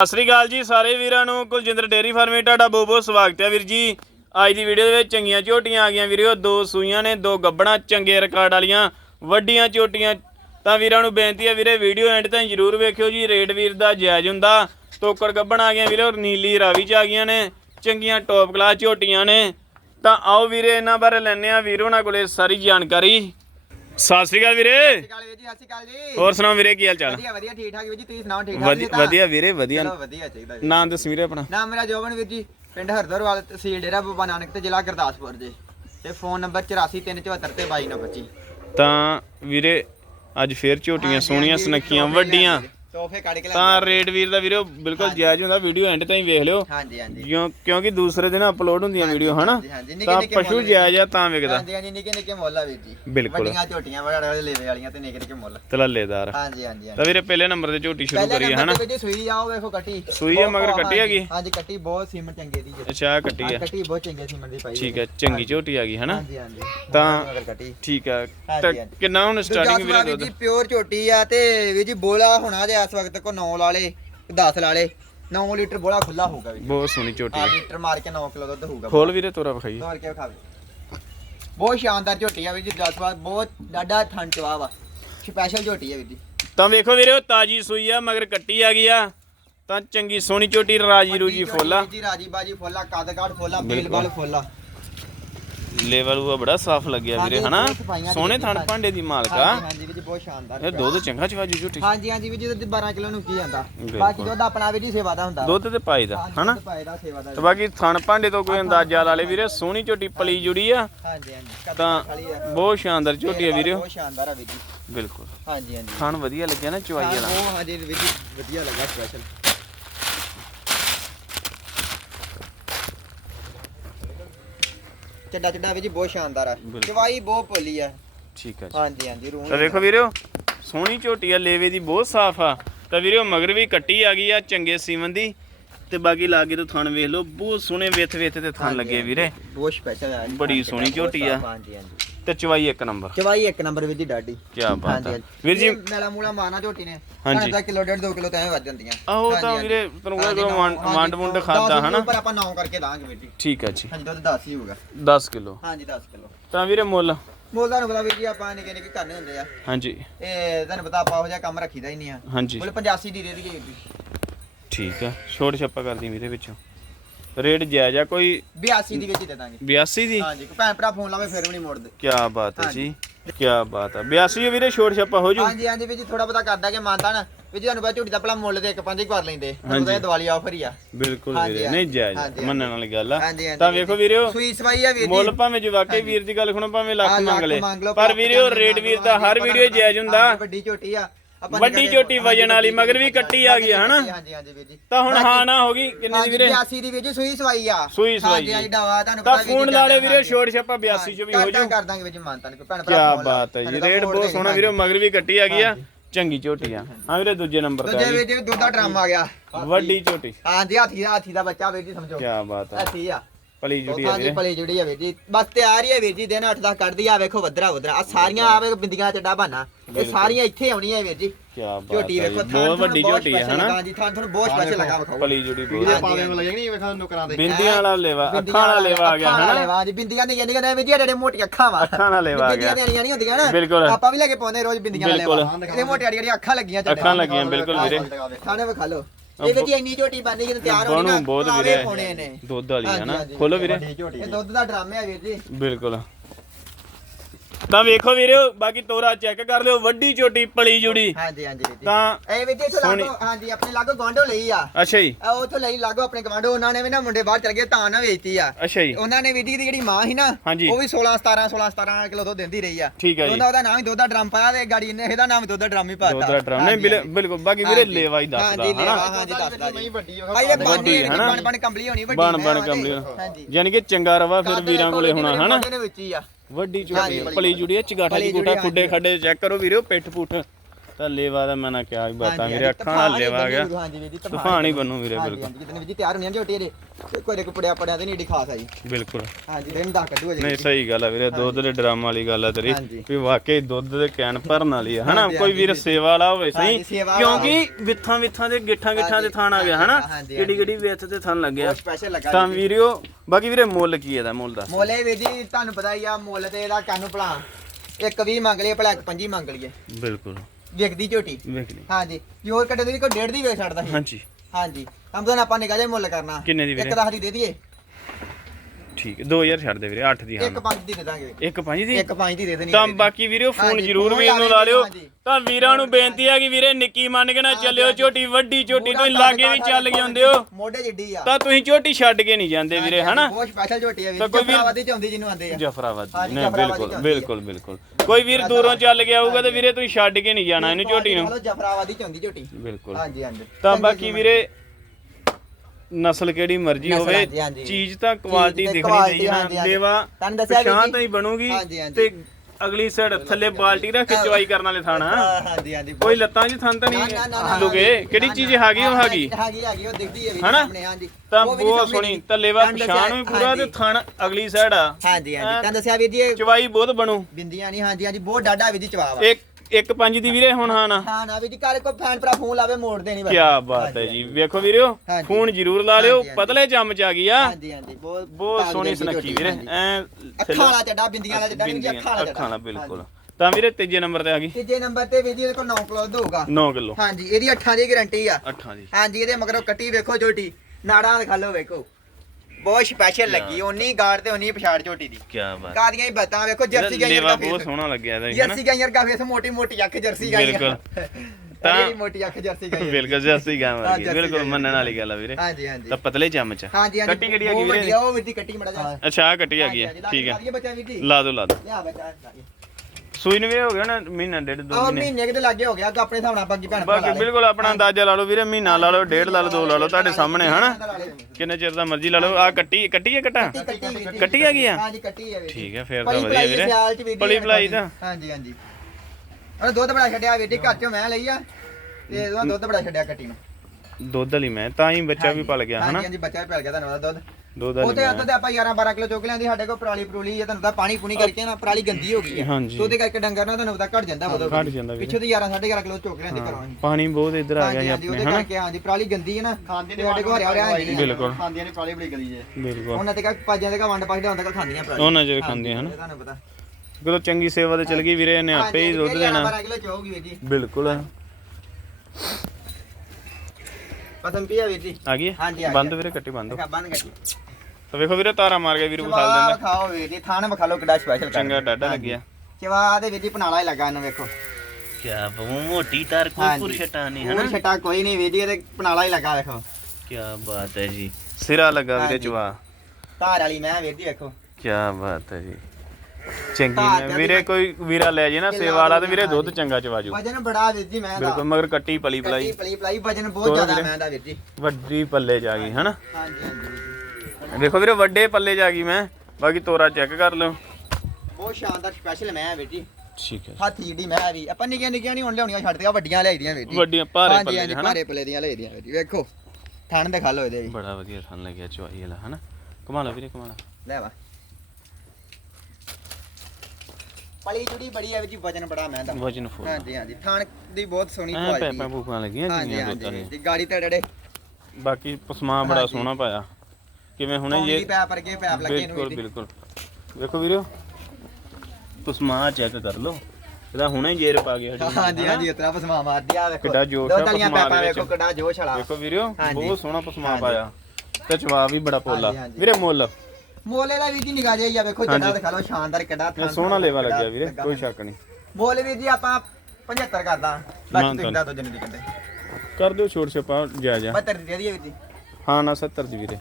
ਸਤਿ ਸ੍ਰੀ ਅਕਾਲ ਜੀ ਸਾਰੇ ਵੀਰਾਂ ਨੂੰ। ਕੁਲਜਿੰਦਰ ਡੇਰੀ ਫਾਰਮੇ ਤੁਹਾਡਾ ਬਹੁਤ ਬਹੁਤ ਸਵਾਗਤ ਹੈ ਵੀਰ ਜੀ। ਅੱਜ ਦੀ ਵੀਡੀਓ ਦੇ ਵਿੱਚ ਚੰਗੀਆਂ ਝੋਟੀਆਂ ਆ ਗਈਆਂ ਵੀਰੋ। ਦੋ ਸੂਈਆਂ ਨੇ, ਦੋ ਗੱਬਣਾ, ਚੰਗੇ ਰਿਕਾਰਡ ਵਾਲੀਆਂ, ਵੱਡੀਆਂ ਝੋਟੀਆਂ। ਤਾਂ ਵੀਰਾਂ ਨੂੰ ਬੇਨਤੀ ਹੈ ਵੀਰੇ ਵੀਡੀਓ ਐਂਡ ਤਾਈਂ ਜਰੂਰ ਵੇਖਿਓ ਜੀ। ਰੇਟ ਵੀਰ ਦਾ ਜਾਇਜ਼ ਹੁੰਦਾ। ਤੋਕੜ ਗੱਬਣ ਆ ਗਈਆਂ ਵੀਰੋ, ਨੀਲੀ ਰਾਵੀ ਚ ਆ ਗਈਆਂ ਨੇ, ਚੰਗੀਆਂ ਟੌਪ ਕਲਾਸ ਝੋਟੀਆਂ ਨੇ। ਤਾਂ ਆਓ ਵੀਰੇ, ਇਹਨਾਂ ਬਾਰੇ ਲੈਣੇ ਆ ਵੀਰੋ ਨਾਲ ਕੋਲੇ ਸਾਰੀ ਜਾਣਕਾਰੀ। ਸਤਿ ਸ੍ਰੀ ਅਕਾਲ ਵੀਰੇ। ਸਤਿ ਸ਼੍ਰੀ ਅਕਾਲ ਵੀਰ ਜੀ ਸਤਿ ਸ਼੍ਰੀ ਅਕਾਲ ਜੀ। ਹੋਰ ਸੁਣਾਓ ਵੀਰੇ ਕੀ ਹਾਲ ਚਾਲ? ਵਧੀਆ ਵਧੀਆ ਠੀਕ ਠਾਕ ਵੀਰ ਜੀ ਤੁਸੀਂ ਸੁਣਾਓ ਠੀਕ ਠਾਕ ਜੀ? ਵਧੀਆ ਵੀਰੇ ਵਧੀਆ। ਚਲੋ ਵਧੀਆ ਚਾਹੀਦਾ ਜੀ। ਨਾਮ ਦੱਸ ਵੀਰੇ ਆਪਣਾ। ਨਾਮ ਮੇਰਾ ਜੋਬਨ ਵੀਰ ਜੀ ਪਿੰਡ ਹਰਦਰਵਾਲ ਤਹਿਸੀਲ ਡੇਰਾ ਬਾਬਾ ਨਾਨਕ ਤੇ ਜ਼ਿਲ੍ਹਾ ਗੁਰਦਾਸਪੁਰ ਜੀ। ਤੇ ਫੋਨ ਨੰਬਰ 843774 ਤੇ 2225 ਤਾਂ ਵੀਰੇ ਅੱਜ ਫੇਰ ਝੋਟੀਆਂ ਸੋਹਣੀਆਂ ਸੁਨੱਖੀਆਂ ਵੱਡੀਆਂ। ਕੱਢ ਕੇ ਤਾਂ ਰੇਟ ਵੀਰ ਦਾ ਵੀਰੇ ਬਿਲਕੁਲ ਜਾਇਜ਼ ਹੁੰਦਾ ਵੀਡੀਓ ਐਂਡ ਤਾਈਂ ਵੇਖ ਲਿਓ। ਹਾਂਜੀ ਹਾਂਜੀ। ਕਿਉਂ ਕਿਉਂਕਿ ਦੂਸਰੇ ਦਿਨ ਅਪਲੋਡ ਹੁੰਦੀਆਂ ਵੀਡੀਓ ਹਨਾ? ਤਾਂ ਪਸ਼ੂ ਜਾਇਜ਼ ਆ ਤਾਂ ਵਿਕਦਾ। ਹਾਂਜੀ ਹਾਂਜੀ ਨਿੱਕੇ ਨਿੱਕੇ ਮੁੱਲ ਆ ਵੀਰ ਜੀ। ਬਿਲਕੁਲ। ਵੱਡੀਆਂ ਝੋਟੀਆਂ ਬੜਾ ਲੇਵੇ ਵਾਲੀਆਂ ਤੇ ਨਿੱਕੇ ਨਿੱਕੇ ਮੁੱਲ। ਤਲੱਲੇਦਾਰ। ਹਾਂਜੀ ਹਾਂਜੀ ਤਾਂ ਵੀਰੇ ਪਹਿਲੇ ਨੰਬਰ ਤੇ ਝੋਟੀ ਸ਼ੁਰੂ ਪਹਿਲੇ ਕਰੀਏ ਨੰਬਰ ਹਨਾ? ਸੂਈ ਆਓ ਵੇਖੋ ਕੱਟੀ। ਸੂਈ ਆ ਮਗਰ ਕੱਟੀ ਹੈਗੀ? ਹਾਂਜੀ ਕੱਟੀ ਬਹੁਤ ਸੀਮਨ ਚੰਗੇ ਦੀ ਅੱਛਾ ਕੱਟੀ ਹਾਂ, ਆ ਕੱਟੀ ਬਹੁਤ ਚੰਗੇ ਸੀਮਨ ਦੀ ਪਾਈ ਠੀਕ ਹੈ ਚੰਗੀ ਝੋਟੀ ਆ ਗਈ ਹਨਾ? ਹਾਂਜੀ ਹਾਂਜੀ। ਤਾਂ- ਠੀਕ ਆ। ਕਿੰਨਾ ਹੁਣ ਸਟਾਰਟਿੰਗ ਵੀਰੇ ਦੁੱਧ? ਪਿਓਰ ਝੋਟੀ ਆ ਤੇ ਵੀਰ ਜੀ ਬੋਲਾ ਹੋਣਾ ਜੇ ਇਸ ਵਕਤ ਕੋ 9 ਲਾਲੇ 10 ਲਾਲੇ 9 ਲੀਟਰ ਬੋਲਾ ਖੁੱਲਾ ਹੋਊਗਾ ਵੀਰ। ਬਹੁਤ ਸੋਹਣੀ ਝੋਟੀ 8 ਆ ਲੀਟਰ ਮਾਰ ਕੇ 9 ਕਿਲੋ ਦੁੱਧ ਹੋਊਗਾ। ਖੋਲ ਵੀਰੇ ਤੋਰਾ ਵਿਖਾਈ ਤੋਰ ਕੇ ਖਾਵੇ ਬਹੁਤ ਸ਼ਾਨਦਾਰ ਝੋਟੀ ਆ ਵੀਰ ਜੀ 10 ਵਾਰ ਬਹੁਤ ਡਾਡਾ ਚਵਾ ਵਾ ਸਪੈਸ਼ਲ ਝੋਟੀ ਆ ਵੀਰ ਜੀ। ਤਾਂ ਵੇਖੋ ਵੀਰੇ ਉਹ ਤਾਜੀ ਸੂਈ ਆ ਮਗਰ ਕੱਟੀ ਆ ਗਈ ਆ। ਤਾਂ ਚੰਗੀ ਸੋਹਣੀ ਝੋਟੀ ਰਾਜੀ ਰੂਜੀ ਫੁੱਲ ਜੀ ਰਾਜੀ ਬਾਜੀ ਫੁੱਲਾ ਕਦਕਾੜ ਫੁੱਲਾ ਬੇਲ ਬਿਲਕੁਲ। ਬਲ ਫੁੱਲਾ ਲੈਵਲ ਉਹ ਬੜਾ ਸਾਫ਼ ਲੱਗਿਆ ਵੀਰੇ ਹਾਂਜੀ, ਹਨਾ? ਸੋਹਣੇ ਥਣ ਹਾਂਜੀ। ਭਾਂਡੇ ਦੀ ਮਾਲਕ ਹਾਂਜੀ ਹਾਂਜੀ ਵੀਰ ਜੀ ਬਹੁਤ ਸ਼ਾਨਦਾਰ ਇਹ ਦੁੱਧ ਚੰਗਾ ਹਾਂਜੀ ਹਾਂਜੀ ਵੀਰ ਜੀ ਦੁੱਧ 12 ਕਿਲੋ ਨੂੰ ਕੀ ਜਾਂਦਾ ਬਿਲਕੁਲ। ਬਾਕੀ ਦੁੱਧ ਆਪਣਾ ਵੀਰ ਜੀ ਸੇਵਾ ਦਾ ਹੁੰਦਾ। ਦੁੱਧ ਤੇ ਪਾਈ ਦਾ ਹਾਂਜੀ, ਹਨਾ? ਦੁੱਧ ਪਾਏ ਦਾ ਸੇਵਾ ਦਾ ਤੇ ਬਾਕੀ ਥਣ ਭਾਂਡੇ ਤੋਂ ਕੋਈ ਅੰਦਾਜ਼ਾ ਲਾ ਲੇ ਵੀਰੇ ਸੋਹਣੀ ਝੋਟੀ ਪਲੀ ਜੁੜੀ ਆ। ਹਾਂਜੀ ਹਾਂਜੀ ਤਾਂ ਬਹੁਤ ਸ਼ਾਨਦਾਰ ਝੋਟੀ ਆ ਵੀਰੇ। ਬਹੁਤ ਸ਼ਾਨਦਾਰ ਆ ਵੀਰ ਜੀ। ਬਿਲਕੁਲ। ਹਾਂਜੀ ਹਾਂਜੀ। ਥਣ ਵਧੀਆ ਲੱਗਿਆ ਨਾ ਚਵਾਈ ਵਾਲਾ। ਉਹ ਹਾਂਜੀ ਵੀਰ ਜੀ ਵਧੀਆ ਲੱਗਾ ਸਪੈਸ਼ਲ ਚੱਡਾ ਚੱਡਾ ਵੀਰ ਜੀ ਬਹੁਤ ਸ਼ਾਨਦਾਰ ਆ। ਬਿਲਕੁਲ। ਚਵਾਈ ਬਹੁਤ ਭੋਲੀ ਆ। ਠੀਕ ਆ ਜੀ। ਹਾਂਜੀ ਹਾਂਜੀ ਰੂਹ ਤਾਂ ਵੇਖੋ ਵੀਰੇ ਸੋਹਣੀ ਝੋਟੀ ਆ ਲੇਵੇ ਦੀ ਬਹੁਤ ਸਾਫ਼ ਆ। ਤਾਂ ਵੀਰੇ ਮਗਰ ਵੀ ਕੱਟੀ ਆ ਗਈ ਆ ਚੰਗੇ ਸੀਮਨ ਦੀ। ਤੇ ਬਾਕੀ ਲਾਗੇ ਤੋਂ ਥਣ ਵੇਖ ਲਓ ਬਹੁਤ ਸੋਹਣੇ ਵਿੱਥ ਵਿੱਥ ਤੇ ਥਣ ਲੱਗੇ ਵੀਰੇ। ਬਹੁਤ ਸਪੈਸ਼ਲ ਆ ਜੀ। ਬੜੀ ਸੋਹਣੀ ਝੋਟੀ ਆ। ਹਾਂਜੀ ਹਾਂਜੀ। ਤੇ ਚਵਾਈ ਇੱਕ ਨੰਬਰ। ਚਵਾਈ ਇੱਕ ਨੰਬਰ ਵੀਰ ਜੀ ਡਾਡੀ ਕੀ ਬਾਤ ਆ। ਵੀਰ ਜੀ ਮੇਲਾ ਮੂਲਾ ਮਾਰਨਾ ਝੋਟੀ ਨੇ। ਹਾਂਜੀ। ਹਾਂਜੀ ਕਿਲੋ ਡੇਢ 2 ਕਿਲੋ ਤਾਂ ਐਵੇਂ ਵੱਜ ਜਾਂਦੀਆਂ। ਆਹੋ ਤਾਂ। ਵੀਰੇ ਤੈਨੂੰ ਹਾਂਜੀ, ਕੋਈ ਵੁੰਡ ਦਸ ਖਾਦਾ ਹਨਾ ਪਰ ਆਪਾਂ 9 ਕਰਕੇ ਦਾਂਗੇ ਵੀਰ ਜੀ। ਠੀਕ ਆ ਜੀ। ਹਾਂਜੀ ਦੁੱਧ 10 ਹੀ ਹੋਊਗਾ। 10 ਕਿਲੋ। ਹਾਂਜੀ 10 ਕਿਲੋ। ਤਾਂ ਵੀਰੇ ਮੁੱਲ? ਮੁੱਲ ਤੁਹਾਨੂੰ ਪਤਾ ਵੀਰ ਜੀ ਆਪਾਂ ਨਿੱਕੇ ਨਿੱਕੇ ਕਰਨੇ ਹੁੰਦੇ ਆ। ਹਾਂਜੀ। ਇਹ ਤੁਹਾਨੂੰ ਪਤਾ ਆਪਾਂ ਉਹ ਜਿਹਾ ਕੰਮ ਰੱਖੀਦਾ ਹੀ ਨਹੀਂ ਆ। ਹਾਂਜੀ। ਮੁੱਲ 85 ਦੀ ਦੇ ਦਈਏ ਵੀਰ ਜੀ। ਠੀਕ ਆ। ਛੋਟ ਛੱਪਾ ਕਰਦੀ ਵੀਰੇ ਵਿੱਚੋਂ। ਰੇਟ ਜਾਇਜ਼ ਆ ਕੋਈ? 82 ਦੀ ਵਿੱਚ ਹੀ ਦੇ ਦਾਂਗੇ। 82 ਦੀ? ਹਾਂਜੀ ਕੋਈ ਭੈਣ ਭਰਾ ਫੋਨ ਲਾਵੇ ਫਿਰ ਵੀ ਨਹੀਂ ਮੋੜਦੇ। ਕੀ ਬਾਤ ਹੈ ਜੀ। ਕੀ ਬਾਤ ਆ। 82 ਵੀਰੇ ਛੋਟ ਛੱਪਾ ਹੋ ਜੂ? ਹਾਂਜੀ ਹਾਂਜੀ ਵੀਰ ਜੀ ਥੋੜਾ ਬਹੁਤਾ ਕਰਦਾ ਕਿ ਮੰਨਦਾ ਨਾ ਜੀ ਤੁਹਾਨੂੰ ਪਤਾ ਝੋਟੀ ਦਾ ਭਲਾ ਮੁੱਲ ਦੇ ਇੱਕ ਪੰਜ ਹੀ ਕਰ ਲੈਂਦੇ। ਤੁਹਾਨੂੰ ਪਤਾ ਇਹ ਦੀਵਾਲੀ ਆਫਰ ਹੀ ਆ। ਬਿਲਕੁਲ ਵੀਰੇ। ਨਹੀਂ ਜਾਇਜ਼ ਮੰਨਣ ਵਾਲੀ ਗੱਲ ਆ। ਤਾਂ ਵੇਖੋ ਜੀ। ਵੀਰੇ ਸੂਈ ਸਵਾਈ ਆ ਵੀਰ ਜੀ। ਮੁੱਲ ਭਾਵੇਂ ਜੇ ਵਾਕਈ ਵੀਰ ਦੀ ਗੱਲ ਸੁਣੋ ਭਾਵੇਂ ਲੱਖ ਮੰਗ ਲੈ। ਪਰ ਪਰ ਵੀਰੇ ਉਹ ਰੇਟ ਵੀਰ ਦਾ ਹਰ ਵੀਡੀਓ ਜਾਇਜ਼ ਹੁੰਦਾ। ਵੱਡੀ ਝੋਟੀ ਆ। ਵੱਡੀ ਜਿਹਾ- ਵਜਨ ਵਾਲੀ, ਮਗਰ ਵੀ ਕੱਟੀ ਆ ਗਈ, ਹਨਾ? ਹਾਂਜੀ ਹਾਂਜੀ ਵੀਰ ਜੀ। ਤਾਂ ਹੁਣ ਹਾਂ ਨਾ ਹੋ ਗਈ ਕਿੰਨੀ ਦੀ ਵੀਰੇ? 82 ਦੀ ਵੀਰ ਜੀ ਸੂਈ ਸਵਾਈ ਆ। ਸੂਈ ਸਵਾਈ ਹਾਂਜੀ ਡਾਵਾ ਤੁਹਾਨੂੰ ਪਤਾ ਫੋਨ ਲਾਲੇ ਵੀਰੇ। ਛੋਟ ਛੱਪਾ 82 ਚ ਵੀ ਹੋ ਕਰਦਾਂ- ਜੂ ਕਰ ਦਾਂਗੇ ਵੀਰ ਜੀ ਮਾਨਤਾ ਨਹੀਂ ਭੈਣ ਕੀ ਭਰਾ ਫੋਨ ਬਾਤ ਹੈ ਜੀ ਰੇਟ ਬਹੁਤ ਸੋਹਣਾ ਵੀਰੇ ਮਗਰ ਵੀ ਕੱਟੀ ਆ ਗਈ ਆ। ਚੰਗੀ ਝੋਟੀ ਆ। ਹਾਂ ਵੀਰੇ ਦੂਜੇ ਨੰਬਰ ਤੇ ਦੂਜੇ ਵੀਰ ਦੁੱਧ ਦਾ ਡਰਾਮਾ ਆ ਗਿਆ। ਵੱਡੀ ਝੋਟੀ ਹਾਂਜੀ ਹਾਥੀ ਦਾ ਹਾਥੀ ਦਾ ਬੱਚਾ ਵੀਰ ਜੀ ਸਮਝੋ। ਕੀ ਬਾਤ ਹੈ। ਹਾਥੀ ਆ। ਪਲੀ ਝੋਟੀ ਆ ਹਾਂਜੀ ਵੀਰੇ। ਪਲੀ ਜੁੜੀ ਆ ਵੀਰ ਜੀ। ਬਸ ਤਿਆਰ ਹੀ ਆ ਵੀਰ ਜੀ ਦਿਨ 8 ਦਾ ਕੱਢਦੀ ਆ ਵੇਖੋ ਵੱਧਰਾ ਵੱਧਰਾ। ਆ ਸਾਰੀਆਂ ਆਵੇ ਬਿੰਦੀਆਂ ਚੱਡਾ ਬਹਾਨਾ ਇਹ ਬਿਲਕੁਲ। ਸਾਰੀਆਂ ਇੱਥੇ ਆਉਣੀਆਂ ਵੀਰ ਜੀ। ਕੀ ਬਾਤ ਝੋਟੀ ਵੇਖੋ ਜੀ, ਬਹੁਤ ਵੱਡੀ ਝੋਟੀ ਹੈ ਹਨਾ? ਹਾਂਜੀ ਥਾਂ ਤੁਹਾਨੂੰ ਬਹੁਤ ਸਪੈਸ਼ਲ ਲੱਗਾ ਵਿਖਾਓ। ਪਲੀ ਝੋਟੀ ਬਹੁਤ ਪਾਵੇ। ਵਾਲਾ ਵੇਖਾਂ ਨੁਕਰਾਂ ਦੇ ਬਿੰਦੀਆਂ ਵਾਲਾ ਲੇਵਾ ਅੱਖਾਂ ਵਾਲਾ ਲੇਵਾ ਆ ਗਿਆ ਅੱਖਾਂ ਵਾਲਾ ਹਨਾ? ਲੇਵਾ, ਹਾਂਜੀ ਬਿੰਦੀਆਂ ਨਹੀਂ ਕਹਿੰਦੇ ਕਹਿੰਦੇ ਵੀਰ ਜੀ ਮੋਟੀਆਂ ਅੱਖਾਂ ਵਾ। ਅੱਖਾਂ ਵਾਲਾ ਲੇਵਾ ਆ ਬਿੰਦੀਆਂ ਗਿਆ। ਦੇਣੀਆਂ ਨਹੀਂ ਹੁੰਦੀਆਂ ਨਾ। ਬਿਲਕੁਲ। ਆਪਾਂ ਵੀ ਲੈ ਕੇ ਪਾਉਂਦੇ ਰੋਜ਼ ਬਿੰਦੀਆਂ ਵਾਲੇ ਬਿਲਕੁਲ। ਇਹ ਮੋਟੀਆਂ ਜਿਹੜੀਆਂ ਅੱਖਾਂ ਲੱਗੀਆਂ ਚੱਡੇ ਅੱਖਾਂ ਲੱਗੀਆਂ ਬਿਲਕੁਲ ਵੀਰੇ। ਖਾਣੇ ਵਿਖਾ ਲਓ। ਇਹ ਵਿੱਚ ਇੰਨੀ ਝੋਟੀ ਬਣਨੀ ਜਦੋਂ ਤਿਆਰ ਹੋਣੀ ਨਾ ਬਣੂ ਬਹੁਤ ਕਲਾਵੇ ਵੀਰੇ। ਪਾਉਣੇ ਨੇ। ਦੁੱਧ ਵਾਲੀ ਹੈ ਨਾ। ਹਾਂਜੀ। ਖੋਲੋ ਵੀਰੇ। ਇਹ ਦੁੱਧ ਦਾ ਡਰਾਮੇ ਆ ਵੀਰ ਜੀ। ਬਿਲਕੁਲ। ਤਾਂ ਵੇਖੋ ਵੀਰੇ ਬਾਕੀ ਤੋਰਾ ਚੈੱਕ ਕਰ ਲਿਓ ਵੱਡੀ ਝੋਟੀ ਪਲੀ ਜੁੜੀ। ਹਾਂਜੀ ਹਾਂਜੀ ਵੀਰ ਜੀ। ਤਾਂ ਇਹ ਵੀਰ ਜੀ ਇੱਥੋਂ ਸੋਹਣੀ- ਲਾਗੋ ਹਾਂਜੀ ਆਪਣੇ ਲਾਗੋ ਗਵਾਂਢੋ ਲਈ ਆ। ਅੱਛਾ ਜੀ। ਇਹ ਉੱਥੋਂ ਲਈ ਲਾਗੋ ਆਪਣੇ ਗਵਾਂਢੋ ਉਹਨਾਂ ਨੇ ਵੀ ਨਾ ਮੁੰਡੇ ਬਾਹਰ ਚਲ ਗਏ ਤਾਂ ਨਾ ਵੇਚਤੀ ਆ। ਅੱਛਾ ਜੀ। ਉਹਨਾਂ ਨੇ ਵੀਰ ਜੀ ਦੀ ਜਿਹੜੀ ਮਾਂ ਸੀ ਨਾ ਹਾਂਜੀ। ਉਹ ਵੀ 16 17 16 17 ਕਿਲੋ ਦੁੱਧ ਦਿੰਦੀ ਰਹੀ ਆ। ਠੀਕ ਹੈ ਜੀ। ਉਹਦਾ ਉਹਦਾ ਨਾਮ ਹੀ ਦੁੱਧ ਦਾ ਡਰਮ ਪਾਇਆ ਤੇ ਗਾੜੀ ਇਹਨੇ ਇਹਦਾ ਨਾਮ ਵੀ ਦੁੱਧ ਦਾ ਡਰਮ ਹੀ ਪਾਤਾ। ਦੁੱਧ ਦਾ ਡਰਮ। ਨਹੀਂ ਬਿਲ- ਬਿਲਕੁਲ। ਬਾਕੀ ਵੀਰੇ ਹਾਂਜੀ। ਲੇਵਾ ਹੀ ਦੱਸਦਾ ਹਾਂਜੀ, ਲੇਵਾ, ਹਨਾ? ਹਾਂਜੀ ਦੱਸਦਾ ਜੀ। ਵੱਡੀ ਭਾਈ ਇਹ ਵੱਡੀ, ਬਾਨੀ ਹਨਾ? ਬਣ ਬਣ ਕੰਬਲੀ ਹੋਣੀ ਵੱਡੀ ਬਣ ਮੈਂ ਬਣ ਉਹਦੇ- ਕੰਬਲੀ। ਹਾਂਜੀ। ਯਾਨੀ ਕਿ ਚੰਗਾ ਰਵਾ ਫਿਰ ਕਾਦੇ ਵੀਰਾਂ ਕੋਲੇ ਹੋਣਾ ਹਨਾ? ਉਹਦੇ ਵਿੱਚ ਹੀ ਆ। ਵੱਡੀ ਹਾਂਜੀ। ਪਲੀ ਜੁੜੀ ਹੈ ਚਗਾਠਾ ਗੂਠਾ ਹਾਂਜੀ। ਖੁੱਡੇ ਖੱਡੇ ਚੈੱਕ ਕਰੋ ਵੀਰੇ ਪਿੱਠ ਪੁੱਠ ਤਾਂ ਲੇਵਾ ਦਾ ਮੈਂ ਨਾ ਕਿਹਾ ਵੀ ਬਾਤਾਂ ਹਾਂਜੀ, ਅੱਖਾਂ ਨਾਲ ਲੇਵਾ ਆ ਗਿਆ ਹਾਂਜੀ ਵੀਰ ਜੀ ਤੂਫਾਨ ਹੀ ਬਣੂ। ਵੀਰੇ ਬਿਲਕੁਲ। ਹਾਂਜੀ, ਜਿੱਦਣ ਵੀਰ ਜੀ ਤਿਆਰ ਹੁੰਦੀਆਂ ਝੋਟੀ ਇਹਦੇ ਤੇ ਕੋਈ ਇੱਕ ਪੜਿਆ ਪੜਿਆ ਤੇ ਨਹੀਂ ਖਾਸ ਆਈ ਬਿਲਕੁਲ। ਹਾਂਜੀ ਦਿਨ ਦਾ ਕੱਢੂ ਅਜੇ ਨਹੀਂ ਸਹੀ ਗੱਲ ਆ ਵੀਰੇ ਦੁੱਧ ਦੇ ਡਰਾਮਾ ਵਾਲੀ ਗੱਲ ਆ ਤੇਰੀ ਹਾਂਜੀ। ਵੀ ਵਾਕਈ ਦੁੱਧ ਦੇ ਕੈਨ ਭਰਨ ਵਾਲੀ ਆ ਹਨਾ? ਕੋਈ ਵੀਰ। ਸੇਵਾ ਵਾਲਾ ਹੋਵੇ ਸਹੀ। ਕਿਉਂਕਿ ਵਿਥਾਂ ਵਿਥਾਂ ਦੇ ਗਿੱਠਾਂ ਗਿੱਠਾਂ ਦੇ ਥਾਣ ਆ ਗਿਆ ਹਨਾ? ਕਿਹੜੀ ਕਿਹੜੀ ਵਿੱਥ ਤੇ ਥਣ ਲੱਗਿਆ ਤਾਂ ਵੀਰ ਜੀ। ਵੀਰਿਓ ਬਾਕੀ ਵੀਰੇ ਮੁੱਲ ਕੀ ਇਹਦਾ ਮੁੱਲ ਦਾ ਮੁੱਲ ਇਹ ਵੀਰ ਜੀ ਤੁਹਾਨੂੰ ਪਤਾ ਹੀ ਆ ਮੁੱਲ ਤੇ ਇਹਦਾ ਕਾਨੂੰ ਭਲਾ। ਇੱਕ 20 ਮੰਗ ਲਈਏ ਭਲਾ ਇੱਕ 25 ਮੰਗ ਲਈਏ। ਬਿਲਕੁਲ। ਵਿਕਦੀ ਝੋਟੀ। ਵੇਖ ਲਈ ਹਾਂਜੀ ਜੇ ਹੋਰ ਕੱਟੇ ਦੀ ਕੋਈ ਡੇਢ ਦੀ ਵੇਚ ਛੱਡਦਾ ਸੀ। ਹਾਂਜੀ। ਹਾਂਜੀ ਤਾਂ ਬਦਨ ਆਪਾਂ ਨਿਕਾ ਜੇ ਮੁੱਲ ਕਰਨਾ। ਕਿੰਨੇ ਦੀ ਵੀਰੇ? ਇੱਕ 10 ਦੀ ਦੇ ਦਈਏ। ਠੀਕ ਹੈ 2000 ਛੱਡ ਦੇ ਵੀਰੇ 8 ਦੀ ਹਾਂ ਇੱਕ 5 ਦੀ ਦੇ ਦਾਂਗੇ। ਇੱਕ ਪੰਜ ਦੀ? ਇੱਕ 5 ਦੀ ਦੇ ਦੇਣੀ ਤਾਂ ਬਾਕੀ ਵੀਰੋ ਫੋਨ ਜ਼ਰੂਰ ਫੋਨ ਵੀਰ ਨੂੰ ਲਾ ਲਿਓ। ਤਾਂ ਵੀਰਾਂ ਨੂੰ ਬੇਨਤੀ ਹੈ ਕਿ ਵੀਰੇ ਨਿੱਕੀ ਮੰਨ ਕੇ ਨਾ ਚੱਲਿਓ ਝੋਟੀ ਵੱਡੀ ਝੋਟੀ ਤੁਸੀਂ ਲਾਗੇ ਵੀ ਚੱਲ ਕੇ ਹੁੰਦੇ ਹੋ। ਮੋਢੇ ਜਿੱਡੀ ਆ। ਤਾਂ ਤੁਸੀਂ ਝੋਟੀ ਛੱਡ ਕੇ ਨਹੀਂ ਜਾਂਦੇ ਵੀਰੇ ਹਨਾ? ਬਹੁਤ ਸਪੈਸ਼ਲ ਝੋਟੀ ਆ ਵੀਰ ਜਫਰਾਬਾਦੀ ਚ ਆਉਂਦੀ ਜਿਹਨੂੰ ਆਂਦੇ ਆ। ਜਫਰਾਬਾਦ ਹਾਂਜੀ, ਨਹੀਂ ਬਿਲਕੁਲ। ਬਿਲਕੁਲ ਬਿਲਕੁਲ। ਕੋਈ ਵੀਰ ਦੂਰੋਂ ਚੱਲ ਕੇ ਆਊਗਾ ਤੇ ਵੀਰੇ ਤੁਸੀਂ ਛੱਡ ਕੇ ਨਹੀਂ ਜਾਣਾ ਇਹਨੂੰ ਝੋਟੀ ਨੂੰ। ਚਲੋ ਜਫਰਾਬਾਦੀ ਚ ਆਉਂਦੀ ਝੋਟੀ। ਬਿਲਕੁਲ। ਹਾਂਜੀ ਹਾਂਜੀ। ਤਾਂ ਬਾਕੀ। ਵੀਰੇ ਨਸਲ ਕਿਹੜੀ ਮਰਜ਼ੀ ਨਸਲ, ਹੋਵੇ ਹਾਂਜੀ, ਹਾਂਜੀ। ਚੀਜ਼ ਤਾਂ ਕੁਆਲਿਟੀ ਤੇ ਦਿਖਣੀ quality, ਚਾਹੀਦੀ ਹਾਂਜੀ, ਨਾ ਹਾਂਜੀ। ਲੇਵਾ ਤੁਹਾਨੂੰ ਦੱਸਿਆ ਵੀਰ ਪਛਾਣ ਜੀ। ਤਾਂ ਹੀ ਬਣੂਗੀ ਹਾਂਜੀ, ਹਾਂਜੀ। ਤੇ ਅਗਲੀ ਸਾਈਡ ਥੱਲੇ ਬਾਲਟੀ ਰੱਖ ਕੇ ਚਵਾਈ ਕਰਨ ਵਾਲੇ ਥਾਣਾ ਹਾਂ, ਹਾਂਜੀ ਹਾਂਜੀ ਕੋਈ ਲੱਤਾਂ 'ਚ ਥਣ ਤਾਂ ਨਾ, ਨਾ, ਨਾ, ਨਾ, ਨਹੀਂ ਲੁਕੇ ਕਿਹੜੀ ਚੀਜ਼ ਹੈਗੀ ਉਹ ਹੈਗੀ ਹੈਗੀ ਹੈਗੀ ਉਹ ਦਿਖਦੀ ਹੈ ਵੀ ਹਨਾ? ਸਾਹਮਣੇ ਹਾਂਜੀ ਤਾਂ ਉਹ ਵੀ ਬਹੁਤ ਸਾਹਮਣੇ ਸੋਹਣੀ ਦੀ। ਤਾਂ ਲੇਵਾ ਤੁਹਾਨੂੰ ਪਛਾਣ ਵੀ ਦੱਸਿਆ, ਪੂਰਾ ਤੇ ਹਾਂਜੀ। ਥਣ ਅਗਲੀ ਸਾਈਡ ਆ ਹਾਂਜੀ ਹਾਂਜੀ ਐਂ ਤਾਂ ਦੱਸਿਆ ਵੀਰ ਜੀ ਇਹ ਚਵਾਈ ਬਹੁਤ ਬਣੂ ਬਿੰਦੀਆਂ ਨਹੀਂ ਹਾਂਜੀ ਹਾਂਜੀ ਬਹੁਤ ਡਾਡਾ ਵੀਰ ਜੀ ਚਵਾਵਾ ਇੱਕ ਇੱਕ ਪੰਜ ਦੀ ਵੀਰੇ ਹੁਣ ਹਾਂ ਨਾ। ਹਾਂ ਨਾ ਵੀਰ ਜੀ ਘਰ ਕੋਈ ਫੈਨ ਭਰਾ ਫੋਨ ਲਾਵੇ ਮੋੜਦੇ ਨਹੀਂ ਬਸ। ਕੀ ਬਾਤ ਹੈ ਜੀ। ਵੇਖੋ ਵੀਰਿਓ ਹਾਂਜੀ। ਫੋਨ ਜ਼ਰੂਰ ਲਾ ਲਿਓ ਹਾਂਜੀ, ਹਾਂਜੀ। ਪਤਲੇ ਚਮਚ ਆ ਗਈ ਆ। ਹਾਂਜੀ ਹਾਂਜੀ। ਬਹੁਤ ਸੋਹਣੀ ਸੁਨੱਖੀ ਵੀਰੇ। ਐ ਅੱਖਾਂ ਵਾਲਾ ਚੱਡਾ ਬਿੰਦੀਆਂ ਵਾਲਾ ਚੱਡਾ ਜੀ ਅੱਖਾਂ ਵਾਲਾ ਚੱਡਾ। ਅੱਖਾਂ ਵਾਲਾ ਬਿਲਕੁਲ। ਤਾਂ ਵੀਰੇ ਤੀਜੇ ਨੰਬਰ ਤੇ ਆ ਗਈ। ਤੀਜੇ ਨੰਬਰ ਤੇ ਵੀਰ ਜੀ ਇਹਦੇ ਕੋਲ 9 ਕਲੋਜ਼ ਹੋਊਗਾ। 9 ਕਿਲੋ। ਹਾਂਜੀ ਇਹਦੀ ਅੱਠਾਂ ਦੀ ਗਾਰੰਟੀ ਆ। ਅੱਠਾਂ ਦੀ। ਹਾਂਜੀ ਇਹਦੇ ਮਗਰੋਂ ਕੱਟੀ ਵੇਖੋ ਝੋਟੀ ਨਾੜਾਂ ਦਿਖਾ ਲਓ ਵੇਖੋ। ਬਹੁਤ ਸਪੈਸ਼ਲ ਲੱਗੀ ਉਨੀ ਗਾਰਡ ਤੇ ਉਨੀ ਪਛਾੜ ਝੋਟੀ ਦੀ। ਕੀ ਬਾਤ। ਕਾਦੀਆਂ ਹੀ ਬਤਾਂ ਵੇਖੋ ਜਰਸੀ ਗਾਈ ਲੇਵਾ ਵਰਗਾ ਬਹੁਤ ਸੋਹਣਾ ਲੱਗਿਆ ਇਹਦਾ ਜਰਸੀ ਗਾਈ ਵਰਗਾ ਫੇਸ ਮੋਟੀ ਮੋਟੀ ਅੱਖ ਜਰਸੀ ਗਾਈ ਬਿਲਕੁਲ। ਤਾਂ ਮੋਟੀ ਅੱਖ ਜਰਸੀ ਗਾਈ ਬਿਲਕੁਲ ਜਰਸੀ ਬਿਲਕੁਲ ਗਾਂ ਮੰਨਣ ਵਾਲੀ ਗੱਲ ਆ ਵੀਰੇ। ਹਾਂਜੀ ਹਾਂਜੀ। ਤਾਂ ਪਤਲੇ ਚਮਚ। ਹਾਂਜੀ ਹਾਂਜੀ। ਕੱਟੀ ਕਿਹੜੀ ਆ ਗਈ ਵੀਰੇ? ਉਹ ਵਿੱਦੀ ਕੱਟੀ ਮੜਾ ਜਾ ਅੱਛਾ ਆ ਕੱਟੀ ਆ ਠੀਕ ਹੈ ਲਾ ਦੋ ਲਾ ਦੋ ਲਿਆ ਬੱਚਾ ਸੂਈ ਨੂੰ ਵੀ ਹੋ ਗਿਆ ਨਾ ਮਹੀਨਾ ਡੇਢ ਦੋ ਆਹ ਮਹੀਨੇ। ਮਹੀਨੇ ਕਿਤੇ ਲੱਗੇ ਹੋ ਗਿਆ ਆਪਣੇ ਹਿਸਾਬ ਨਾਲ ਬਾਕੀ ਭੈਣ ਭਰਾ ਬਾਕੀ ਬਿਲਕੁਲ ਆਪਣਾ ਅੰਦਾਜ਼ਾ ਲਾ ਲਓ ਵੀਰੇ ਮਹੀਨਾ ਲਾ ਲਓ ਡੇਢ ਲਾ ਲਓ ਦੋ ਲਾ ਲਓ ਤੁਹਾਡੇ ਸਾਹਮਣੇ ਹਨਾ? ਕਿੰਨੇ ਚਿਰ ਦਾ ਮਰਜ਼ੀ ਲਾ ਲਓ ਆ ਕੱਟੀ ਕੱਟੀ ਹੈ ਕਟਾ? ਕੱਟੀ ਹੈਗੀ ਆ ਹਾਂਜੀ ਕੱਟੀ ਹੈ ਠੀਕ ਹੈ ਫੇਰ ਤਾਂ ਵਧੀਆ ਵੀਰੇ। ਪਲੀ ਪਲਾਈ ਤਾਂ। ਹਾਂਜੀ ਹਾਂਜੀ। ਉਹ ਦੁੱਧ ਬੜਾ ਛੱਡਿਆ ਜੀ ਘਰ ਚੋਂ ਮੈਂ ਲਈ ਆ। ਤੇ ਉਹਦਾ ਦੁੱਧ ਬੜਾ ਛੱਡਿਆ ਕੱਟੀ ਨੂੰ। ਦੁੱਧ ਵਾਲੀ ਮੈਂ ਤਾਂ ਹੀ ਬੱਚਾ ਵੀ ਪਲ ਗਿਆ ਹਨਾ? ਹਾਂਜੀ ਹਾਂਜੀ ਬੱਚਾ ਵੀ ਪਲ ਗਿਆ ਤੁਹਾਨੂੰ ਉਹਦਾ ਦੁੱਧ। ਦੁੱਧ ਉਹ ਵਾਲੀ ਤੇ ਮੈਂ ਅੱਧ ਤੇ ਆਪਾਂ 11 12 ਕਿਲੋ ਚੁੱਕ ਲੈਂਦੇ ਸਾਡੇ ਕੋਲ ਪਰਾਲੀ ਪਰੂਲੀ ਇਹ ਤੁਹਾਨੂੰ ਪਤਾ ਪਾਣੀ ਪੂਣੀ ਕਰਕੇ ਨਾ ਪਰਾਲੀ ਗੰਦੀ ਹੋ ਗਈ ਹੈ ਹਾਂਜੀ। ਤੇ ਉਹਦੇ ਕਰਕੇ ਡੰਗਰ ਨਾ ਤੁਹਾਨੂੰ ਪਤਾ ਘਟ ਜਾਂਦਾ ਉਦੋਂ ਘੱਟ ਜਾਂਦਾ ਵੀਰੇ। ਪਿੱਛੋਂ ਦੀ 11 11.5 ਕਿਲੋ ਚੁੱਕ ਲੈਂਦੇ ਘਰੋਂ ਅਸੀਂ। ਪਾਣੀ ਬਹੁਤ ਇੱਧਰ ਆ ਗਿਆ ਹਾਂਜੀ ਜੀ ਹਾਂਜੀ ਆਪਣੇ ਉਹਦੇ ਹਨਾ? ਕਰਕੇ ਹਾਂਜੀ ਪਰਾਲੀ ਗੰਦੀ ਹੈ ਨਾ। ਤੇ ਸਾਡੇ ਕੋਲ ਹਰਿਆ ਹਰਿਆ ਹੁੰਦੀ ਹੈ ਬਿਲਕੁਲ। ਖਾਂਦੀਆਂ ਨੇ ਪਰਾਲੀ ਬੜੀ ਗਲੀ ਜੇ। ਬਿਲਕੁਲ। ਉਹਨਾਂ ਤੇ ਕਾ ਪਾਜਿਆਂ ਦੇ ਕਾ ਵੰਡ ਪਾਜਦੇ ਹੁੰਦਾ ਕਾ ਖਾਂਦੀਆਂ ਪਰਾਲੀ। ਉਹਨਾਂ ਜਿਹੜੇ ਖਾਂਦੇ ਹਨ? ਇਹ ਤੁਹਾਨੂੰ ਪਤਾ। ਜਦੋਂ ਚੰਗੀ ਸੇਵਾ ਤੇ ਚਲ ਗਈ ਵੀਰੇ ਇਹਨੇ ਆਪੇ ਹੀ ਦੁੱਧ ਦੇਣਾ। 12 ਕਿਲੋ ਚਾਹੂਗੀ ਵੀਰ ਜੀ। ਬਿਲਕੁਲ। ਪਸੰਦ ਪੀਆ ਵੀਰ ਜੀ। ਆ ਗਈ ਹਾਂਜੀ, ਆ ਬੰਦ। ਵੀਰੇ ਕੱਟੀ ਬੰਦ। ਦੇਖਾ ਬੰਦ ਗੱਡੀ ਤਾਂ ਵੇਖੋ ਵੀਰੇ ਤਾਰਾ ਮਾਰ ਕੇ ਵੀਰ ਵਿਖਾਲ ਚਵਾ ਦਿੰਦਾ ਖਾਓ ਵੀਰ ਜੀ ਥਾਣ ਵਿਖਾ ਲਓ ਕਿੱਡਾ ਸਪੈਸ਼ਲ ਚੰਗਾ ਡਾਡਾ ਲੱਗਿਆ। ਚਵਾ ਦੇ ਵੀਰ ਜੀ ਪਨਾਲਾ ਹੀ ਲੱਗਾ ਇਹਨੂੰ ਵੇਖੋ। ਕੀ ਬਹੁ ਮੋਟੀ ਤਾਰ ਹਾਂਜੀ। ਪੁਰਸ਼ਟਾ ਨਹੀਂ ਹੋਰ ਛਟਾ ਕੋਈ ਨਹੀਂ ਵੀਰ ਜੀ ਇਹਦੇ ਪਨਾਲਾ ਹੀ ਲੱਗਾ ਵੇਖੋ। ਕੀ ਬਾਤ ਹੈ ਜੀ। ਸਿਰਾ ਲੱਗਾ ਵੀਰੇ ਹਾਂਜੀ। ਚਵਾ ਧਾਰ ਵਾਲੀ ਮੈਂ ਵੀਰ ਜੀ ਵੇਖੋ। ਕੀ ਬਾਤ ਹੈ ਜੀ। ਚੰਗੀ ਧਾਰ ਮੈਂ ਵੀਰੇ ਕੋਈ ਵੀਰਾ ਲੈ ਜੇ ਨਾ ਸੇਵਾ ਵਾਲਾ ਤੇ ਵੀਰੇ। ਦੁੱਧ ਚੰਗਾ ਚਵਾ ਜੂ। ਵਜਨ ਬੜਾ ਵੀਰ ਜੀ ਮੈਂ ਦਾ ਬਿਲਕੁਲ ਮਗਰ ਕੱਟੀ ਪਲੀ ਕੱਟੀ ਪਲਾਈ। ਪਲੀ ਪਲਾਈ ਵਜਨ ਬਹੁਤ ਤੋਰ ਜ਼ਿਆਦਾ ਵੀਰੇ। ਮੈਂ ਦਾ ਵੀਰ ਜੀ। ਵੱਡੀ ਪੱਲੇ ਜਾ ਗਈ ਹਨਾ? ਹਾਂਜੀ ਹਾਂਜੀ। ਵੀਰ। ਵੇਖੋ ਵੀਰੇ ਵੱਡੇ ਪੱਲੇ ਜਾ ਗਈ ਮੈਂ। ਬਾਕੀ ਤੋਰਾ ਚੈੱਕ ਕਰ ਲਓ। ਬਹੁਤ ਸ਼ਾਨਦਾਰ ਸਪੈਸ਼ਲ ਮੈਂ ਵੀਰ ਜੀ। ਠੀਕ ਹੈ। ਹਾਥੀ ਦੀ ਮੈਂ ਵੀ ਆਪਾਂ ਨਿੱਕੀਆਂ ਨਿੱਕੀਆਂ ਨਹੀਂ ਹੁਣ ਲਿਆਉਣੀਆਂ ਛੱਡ ਦਿਆ ਵੱਡੀਆਂ ਲਿਆਈਦੀਆਂ ਵੀਰ ਜੀ। ਵੱਡੀਆਂ ਭਾਰੇ ਪੱਲੇ ਹਨਾ? ਭਾਰੇ ਪੱਲੇ ਦੀਆਂ ਲਿਆਈਦੀਆਂ ਵੀਰ ਜੀ ਵੇਖੋ। ਥਣ ਦਿਖਾ ਲਓ ਇਹਦੇ ਵੀ। ਬੜਾ ਵਧੀਆ ਥਣ ਲੱਗਿਆ ਚਵਾਈ ਵਾਲਾ ਹਨਾ? ਕਮਾ ਲਾ ਵੀਰੇ ਕਮਾ ਲਾ ਲੈ ਵਾ ਪਲੀ ਜੁੜੀ ਬੜੀ ਹੈ ਵੀਰ ਜੀ ਵਜਨ ਬੜਾ ਮੈਂ ਦਾ ਵਜਨ ਫੁੱਲ ਹਾਂਜੀ ਹਾਂਜੀ ਥਣ ਦੀ ਬਹੁਤ ਸੋਹਣੀ ਕੁਆਲਿਟੀ ਪੈਪਾਂ ਲੱਗੀਆਂ ਹਾਂਜੀ ਵਾਲੀਆਂ ਤੇ ਗਾੜੀ ਤੇ ਡੜੇ ਬਾਕੀ ਪਸਮਾ ਬੜਾ। ਸੋਹਣਾ ਪਾਇਆ। ਕਿਵੇਂ ਹੁਣੇ ਜੇ ਦੀ ਪੈਪ ਵਰਗੇ ਪੈਪ ਲੱਗੇ ਇਹਨੂੰ ਬਿਲਕੁਲ ਜੀ ਬਿਲਕੁਲ। ਵੇਖੋ ਵੀਰੋ ਪਸਮਾ ਚੈੱਕ ਕਰ ਲਓ। ਇਹਦਾ ਹੁਣੇ ਜੇਰ ਪਾ ਗਿਆ ਹਜੇ, ਹਾਂਜੀ? ਹਾਂਜੀ ਉਤਰਾ ਪਸਮਾ ਮਾਰਦੀ ਆ ਵੇਖੋ। ਕਿੱਡਾ ਜੋਸ਼ ਆ ਪਸਮਾ ਦੇ ਪੈਪਾਂ ਵਿੱਚ। ਵੇਖੋ ਕਿੱਡਾ ਜੋਸ਼ ਵਾਲਾ। ਵੇਖੋ ਵੀਰੋ ਹਾਂਜੀ। ਬਹੁਤ ਸੋਹਣਾ ਪਸਮਾ ਹਾਂਜੀ। ਪਾਇਆ। ਤੇ ਜਵਾਬ ਵੀ ਬੜਾ ਪੋਲਾ ਹਾਂਜੀ, ਹਾਂਜੀ। ਵੀਰੇ ਮੁੱਲ। ਮੋਲੇ ਦਾ ਵੀਰ ਜੀ ਨਿਗਾਹ ਜਾਈ ਆ ਵੇਖੋ ਹਾਂਜੀ। ਜੱਟਾ ਦਿਖਾ ਲਓ ਸ਼ਾਨਦਾਰ ਕਿੱਡਾ ਇਹ ਸੋਹਣਾ ਲੇਵਾ ਲੱਗਿਆ ਵੀਰੇ ਕੋਈ ਸ਼ੱਕ ਨਹੀਂ। ਮੋਲੇ ਵੀਰ ਜੀ ਆਪਾਂ 75 ਕਰਦਾ। ਨਾ, ਬਾਕੀ ਤੁਸੀਂ ਨਾ। ਦਾ ਦੋ ਜਨ ਦੀ ਕਹਿੰਦੇ। ਕਰ ਦਿਓ ਛੋਟ ਛਪਾ ਜਾ ਜਾ। 72 ਦੀ ਦੇ ਦਈਏ ਵੀਰ ਜੀ। ਹਾਂ ਨਾ 70 ਦੀ ਵੀਰੇ।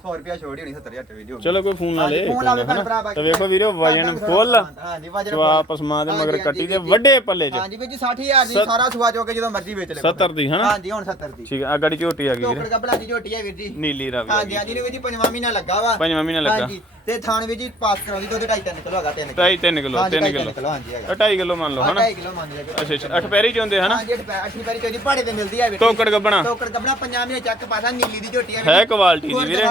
100 ਰੁਪਿਆ ਛੋੜ ਹੀ ਹੋਣੀ 70000 ਤੇ ਵੀਡੀਓ ਚਲੋ ਕੋਈ ਫੋਨ ਨਾ ਲੈ ਫੋਨ ਲਾਵੇ ਭੈਣ ਭਰਾ ਬਾਕੀ। ਤੇ ਵੇਖੋ ਵੀਰੋ ਵਜਨ ਫੁੱਲ ਹਾਂਜੀ ਵਜਨ ਜਵਾਬ ਪਸਮਾ ਦੇ ਮਗਰ ਕੱਟੀ ਦੇ ਵੱਡੇ ਪੱਲੇ 'ਚ। ਹਾਂਜੀ ਵੀਰ ਜੀ 60000 ਦੀ ਸਾਰਾ ਸੁਆ ਕੇ ਜਦੋਂ ਮਰਜ਼ੀ ਵੇਚ ਲੈ 70 ਦੀ ਹਨਾ? ਹਾਂਜੀ ਹੁਣ 70 ਦੀ। ਠੀਕ ਆ ਗਾੜੀ ਝੋਟੀ ਆ ਗਈ ਕੱਪੜਾ ਦੀ ਝੋਟੀ ਹੈ ਵੀਰ ਜੀ। ਨੀਲੀ ਰਾਵੀ ਆ ਹਾਂਜੀ ਹਾਂਜੀ ਵੀਰ ਜੀ ਪੰਜਵਾਂ ਮਹੀਨਾ ਲੱਗਾ ਵਾ। ਪੰਜਵਾਂ ਮਹੀਨਾ ਲੱਗਾ। ਹਾਂਜੀ। ਤੇ ਥਾਣ ਵੀ ਜੀ ਪਾਸ ਕਰਾਉਂਦੀ ਦੁੱਧ 2.5 3 ਕਿਲੋ ਹੈਗਾ 3 ਢਾਈ 3 ਕਿਲੋ 3 ਕਿਲੋ। ਹਾਂਜੀ ਹੈਗਾ। 2.5 ਕਿਲੋ ਮੰਨ ਲਓ ਹਨਾ? 2.5 ਕਿਲੋ ਮੰਨ ਲਿਆ ਅੱਛਾ ਅੱਛਾ। ਅੱਠ ਪੈਰੀ ਚ ਹੁੰਦੇ ਹਨਾ? ਹਾਂਜੀ ਅੱਠੀ ਪੈਰੀ ਚੋਦੀ ਪਹਾੜੇ ਤੇ ਮਿਲਦੀ ਹੈ ਬੇਟੀ। ਤੋਕੜ ਗੱਬਣਾ। ਟੋਕਰ ਕੱਪੜਾ ਪੰਜਾਂ ਮਹੀਨੇ ਚੱਕ ਪਾਸਾ ਨੀਲੀ ਦੀ ਝੋਟੀ ਹੈ ਹੈ ਕੁਆਲਿਟੀ ਦੀ ਵੀਰੇ।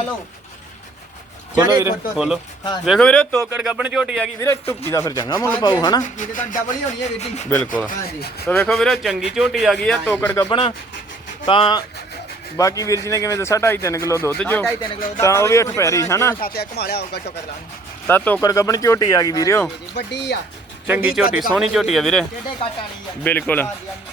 ਖੋਲੋ ਵੀਰੇ ਖੋਲੋ। ਵੇਖੋ ਵੀਰੇ ਤੋਕੜ ਗੱਬਣ ਝੋਟੀ ਆ ਗਈ ਵੀਰੇ ਟੁੱਕੀ ਦਾ ਫਿਰ ਚੰਗਾ ਮੁੱਲ ਪਾਉ ਹਨਾ? ਇਹਦੇ ਤਾਂ ਡਬਲ ਹੀ ਹੋਣੀ ਹੈ ਵੀਰ ਜੀ ਬਿਲਕੁਲ। ਹਾਂਜੀ। ਤਾਂ ਵੇਖੋ ਵੀਰੇ ਚੰਗੀ ਝੋਟੀ ਆ ਗਈ ਆ ਤੋਕੜ ਗੱਬਣ। ਤਾਂ ਬਾਕੀ ਵੀਰ ਜੀ ਨੇ ਕਿਵੇਂ ਦੱਸਿਆ? 2.5 3 ਕਿਲੋ ਦੁੱਧ ਜੋ 2.5 3 ਕਿਲੋ ਤਾਂ ਉਹ ਵੀ ਅੱਠ ਪੈਰੀ ਹਨਾ ਸਾਤੇ ਘੁਮਾ ਲਿਆ ਹੋਊਗਾ ਟੋਕਰ ਲਾਂ ਤਾਂ ਤੋਕੜ ਗੱਬਣ ਝੋਟੀ ਆ ਗਈ ਵੀਰਿਓ ਵੱਡੀ ਆ। ਚੰਗੀ ਝੋਟੀ ਸੋਹਣੀ ਝੋਟੀ ਆ ਵੀਰੇ। ਕਿਹੜੇ ਕੱਟ ਵਾਲੀ ਆ। ਬਿਲਕੁਲ।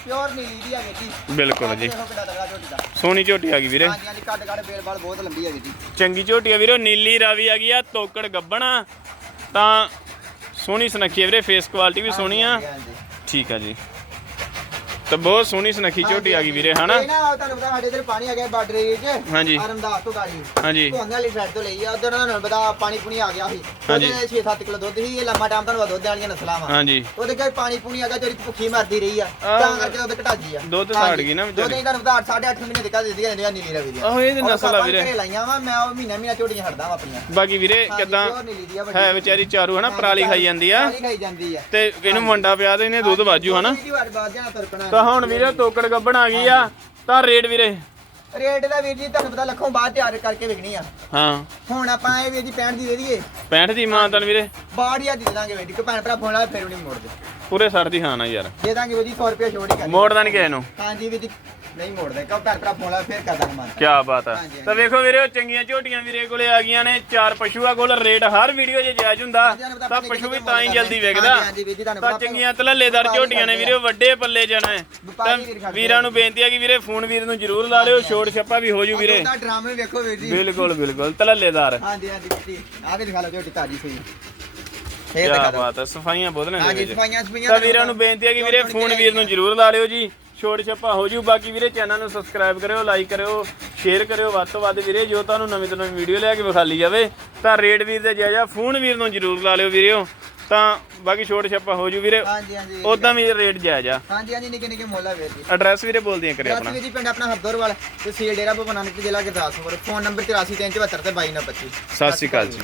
ਪਿਓਰ ਨੀਲੀ ਦੀ ਆ ਜੀ। ਬਿਲਕੁਲ ਜੀ। ਦੇਖੋ ਕਿੱਡਾ ਤਗੜਾ ਝੋਟੀ ਦਾ। ਸੋਹਣੀ ਝੋਟੀ ਆ ਗਈ ਵੀਰੇ। ਹਾਂਜੀ ਹਾਂਜੀ ਕੱਟ ਕੱਟ ਬੇਲ ਬਾਲ ਬਹੁਤ ਲੰਬੀ ਆ ਜੀ। ਚੰਗੀ ਝੋਟੀ ਆ ਵੀਰੋ ਨੀਲੀ ਰਾਵੀ ਆ ਗਈ ਆ ਤੋਕੜ ਗੱਬਣਾ ਤਾਂ ਸੋਹਣੀ ਸੁਨੱਖੀ ਆ ਵੀਰੇ ਫੇਸ ਕੁਆਲਿਟੀ ਵੀ ਸੋਹਣੀ ਆ। ਹਾਂਜੀ। ਠੀਕ ਆ ਜੀ। ਤਾਂ ਬਹੁਤ ਸੋਹਣੀ ਸੁਨੱਖੀ ਝੋਟੀ ਆ ਗਈ ਵੀਰੇ ਹਨਾ? ਇਹ ਨਾ ਤੁਹਾਨੂੰ ਪਤਾ ਸਾਡੇ ਇਧਰ ਪਾਣੀ ਆ ਗਿਆ ਬਾਰਡਰ ਏਰੀਏ 'ਚ ਹਾਂਜੀ। ਆਰਮਦਾਸ ਤੋਂ ਗਾੜੀ। ਹਾਂਜੀ। ਧੋਣ ਵਾਲੀ ਸਾਈਡ ਤੋਂ ਲਈ ਆ ਉਧਰ ਤੁਹਾਨੂੰ ਪਤਾ ਪਾਣੀ ਪੂਣੀ ਆ ਗਿਆ ਸੀ। ਹਾਂਜੀ। ਉਹਦੇ 6-7 ਕਿਲੋ ਦੁੱਧ ਸੀ ਇਹ ਲੰਮਾ ਟਾਈਮ ਤੁਹਾਨੂੰ ਪਤਾ ਦੁੱਧ ਵਾਲੀਆਂ ਨਸਲਾਂ ਵਾ। ਹਾਂਜੀ। ਉਹਦੇ ਕੋਲ ਪਾਣੀ ਪੂਣੀ ਆ ਗਿਆ ਜਿਹੜੀ ਭੁੱਖੀ ਮਰਦੀ ਰਹੀ ਆ ਆਹ, ਤਾਂ ਕਰਕੇ ਦੁੱਧ ਘਟਾ ਗਈ ਆ। ਦੁੱਧ ਸਾੜ ਹਾਂਜੀ। ਗਈ ਨਾ ਦੁੱਧ ਵਿਚਾਰੀ। ਇਹਨਾਂ ਨੂੰ ਪਤਾ 8.5 ਮਹੀਨੇ ਦੇ ਕਾ ਨੀਲੀ ਰਵੀ ਆਹੋ ਇਹਦੇ ਨਸਲ ਆ ਵੀਰੇ। ਲਾਈਆਂ ਵਾ ਮੈਂ ਉਹ ਮਹੀਨਾ ਮਹੀਨਾ ਝੋਟੀਆਂ ਛੱਡਦਾ ਵਾ ਆਪਣੀਆਂ। ਬਾਕੀ ਵੀਰੇ ਕਿਦਾਂ। ਹੈ ਵਿਚਾਰੀ ਚਾਰੂ ਹਨਾ? ਪਰਾਲੀ ਖਾਈ ਜਾਂਦੀ ਆ। ਤੇ ਇਹਨੂੰ ਮੁੰਡਾ ਪਿਆ ਤੇ ਇਹਨੇ ਦੁੱਧ ਵਾਜੂ ਹਨਾ? ਤਾਂ ਹੁਣ ਵੀਰੇ ਤੋਕੜ ਗੱਬਣ ਆ ਗਈ ਆ ਤਾਂ ਰੇਟ ਵੀਰੇ। ਰੇਟ ਦਾ ਵੀਰ ਜੀ ਤੁਹਾਨੂੰ ਪਤਾ ਲੱਖੋਂ ਬਾਅਦ ਤਿਆਰ ਕਰਕੇ ਵਿਕਣੀ ਆ। ਹਾਂ। ਹੁਣ ਆਪਾਂ ਇਹ ਵੀਰ ਜੀ 65 ਦੀ ਦੇ ਦਈਏ। 65 ਦੀ ਮਾਨਤਨ ਵੀਰੇ। ਬਾੜੀਆ ਦੇ ਦਾਂਗੇ ਵੀਰ ਜੀ ਕੋਈ ਭੈਣ ਭਰਾ ਫੋਨ ਲਾ ਫਿਰ ਵੀ ਨਹੀਂ ਮੋੜਦੇ ਪੂਰੇ 60 ਦੀ ਹਾਂ ਨਾ ਯਾਰ। ਦੇ ਦਾਂਗੇ ਵੀਰ ਜੀ 100 ਰੁਪਏ ਛੋੜ ਹੀ ਕਰ ਮੋੜਦਾ ਨਹੀਂ ਕਿਸੇ ਨੂੰ। ਹਾਂਜੀ ਵੀਰ ਜੀ ਨਹੀਂ ਮੋੜਦੇ। ਕੋ ਭੈਣ ਭਰਾ ਫੋਨ ਲਾ ਫਿਰ ਕਰ ਦਾਂਗੇ ਮਨ ਕੀ। ਬਾਤ ਹਾਂਜੀ, ਤਾਂ ਵੇਖੋ ਵੀਰੇ ਉਹ ਚੰਗੀਆਂ ਝੋਟੀਆਂ ਵੀਰੇ ਕੋਲੇ ਆ ਗਈਆਂ ਨੇ। ਚਾਰ ਪਸ਼ੂਆਂ ਕੋਲ ਰੇਟ ਹਰ ਵੀਡੀਓ 'ਚ ਜਾਇਜ਼ ਹੁੰਦਾ। ਤਾਂ ਪਸ਼ੂ ਵੀ ਤਾਂ ਹੀ ਜਲਦੀ ਤੁਹਾਨੂੰ ਤਾਂ ਚੰਗੀਆਂ ਤਲੱਲੇਦਾਰ ਝੋਟੀਆਂ ਨੇ ਵੀਰੇ ਵੱਡੇ ਪੱਲੇ ਜਾਣਾ। ਹੈ। ਤਾਂ ਵੀਰ ਨੂੰ ਬੇਨਤੀ ਹੈ ਕਿ ਵੀਰੇ ਫੋਨ ਵੀਰ ਨੂੰ ਜ਼ਰੂਰ ਲਾ ਲਿਓ। ਛੋੜ ਛੱਪਾ ਵੀ ਹੋ ਜੂ ਵੀਰੇ। ਉਹਦਾ ਡਰਾਮੇ ਵੇਖੋ ਵੀਰ ਜੀ। ਬਿਲਕੁਲ ਬਿਲਕੁਲ। ਤਲੱਲੇਦਾਰ ਹਾਂਜੀ ਹਾਂਜੀ ਆ ਕੇ ਦਿਖਾ ਲਓ ਝੋਟੀ ਤਾਜੀ ਸੂਈ ਇਹ ਦਿਖਾ ਦਿਓ ਬਾਤ ਹੈ ਸਫਾਈਆਂ ਬਹੁਤ ਨੇ ਇਹਦੇ ਹਾਂਜੀ ਵਿੱਚ ਸਫਾਈਆਂ ਸਫਾਈਆਂ ਤਾਂ ਵੀਰਾਂ ਨੂੰ ਬੇਨਤੀ ਹੈ ਕਿ ਵੀਰੇ ਫੋਨ ਵੀਰ ਨੂੰ ਜ਼ਰੂਰ ਲਾ ਲਿਓ ਜੀ ਛੋੜ ਛੱਪਾ ਹੋ ਜੂ। ਬਾਕੀ ਵੀਰੇ ਚੈਨਲ ਨੂੰ ਸਬਸਕ੍ਰਾਈਬ ਕਰਿਓ ਲਾਈਕ ਕਰਿਓ ਸ਼ੇਅਰ ਕਰਿਓ। ਵੱਧ ਤੋਂ ਵੱਧ ਵੀਰੇ ਜੋ ਤੁਹਾਨੂੰ ਨਵੀਂ ਤੋਂ ਨਵੀਂ ਵੀਡੀਓ ਲਿਆ ਕੇ ਵਿਖਾਲੀ ਜਾਵੇ ਤਾਂ ਰੇਡ ਵੀਰ ਦੇ ਜਾਇਜ਼ਾ ਫੋਨ ਵੀਰ ਨੂੰ ਜ਼ਰੂਰ ਲਾ ਲਿਓ ਵੀਰਿਓ। ਤਾਂ ਬਾਕੀ ਛੋੜ ਛੱਪਾ ਹੋ ਜੂ ਵੀਰੇ। ਹਾਂਜੀ ਹਾਂਜੀ ਉਦਾਂ ਵੀ ਰੇਟ ਜਾਇਜ਼ਾ। ਹਾਂਜੀ ਹਾਂਜੀ ਨਿੱਕੇ ਨਿੱਕੇ ਮੁੱਲ ਵੀਰ ਜੀ। ਐਡਰੈਸ ਵੀਰੇ ਬੋਲਦੀਆਂ ਕਰਿਓ ਆਪਣਾ। ਜੀ ਪਿੰਡ ਆਪਣਾ ਹਰਦੋਰਵਾਲ ਤਹਿਸੀਲ ਡੇਰਾ ਬਾਬਾ ਨਾਨਕ ਜ਼ਿਲ੍ਹਾ ਗੁਰਦਾਸਪੁਰ। ਫੋਨ ਨੰਬਰ 84 374 ਤੇ 2225 ਸਤਿ ਸ਼੍ਰੀ ਅਕਾਲ ਜੀ।